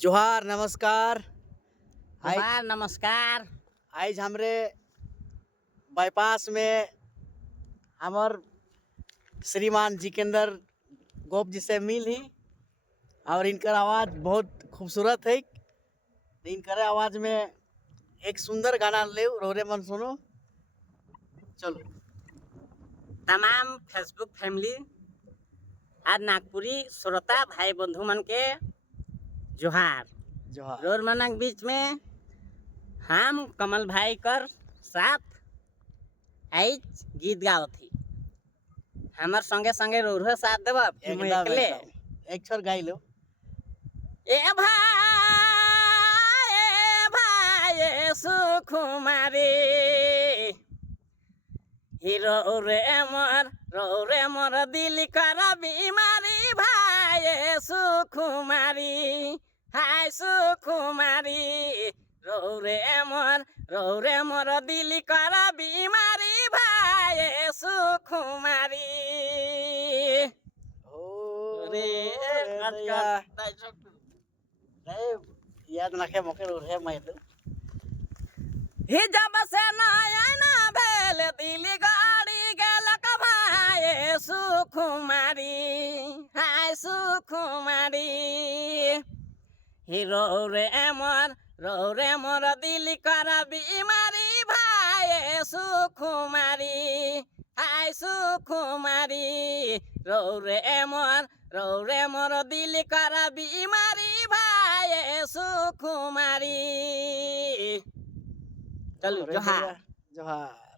जोहार नमस्कार। जोहार नमस्कार। आज हमरे बाईपास में हमर श्रीमान जिकेंद्र गोप जी से मिल ही और इनकर आवाज़ बहुत खूबसूरत है। इनकर आवाज़ में एक सुंदर गाना ले रोरे मन सुनो। चलो तमाम फेसबुक फैमिली और नागपुरी श्रोता भाई बंधु मन के जोहार। जोहार। रोर मनक बीच में हम कमल भाई कर साथ आज गीत गाओ थी। हमार संगे संगे रोर साथ देव एकदम एक छोर गाई लो। ए भाई सुकुमारी रो रे मोर दिल कर बीमारी भाई सुकुमारी हाय सुकुमारी रो रे मोर दिल कर बीमारी भाई सुकुमारी रे याद नखे मोके रोरे मैं तो ही जब से नयना भेल दिल गाड़ी गेल भाई सुकुमारी हाय सुकुमारी रो रे मोर दिल कर बीमारी भाई सुकुमारी हाय सुकुमारी रो रे मोर दिल कर बीमारी भाई सुकुमारी। चलो जोहार। जोहार।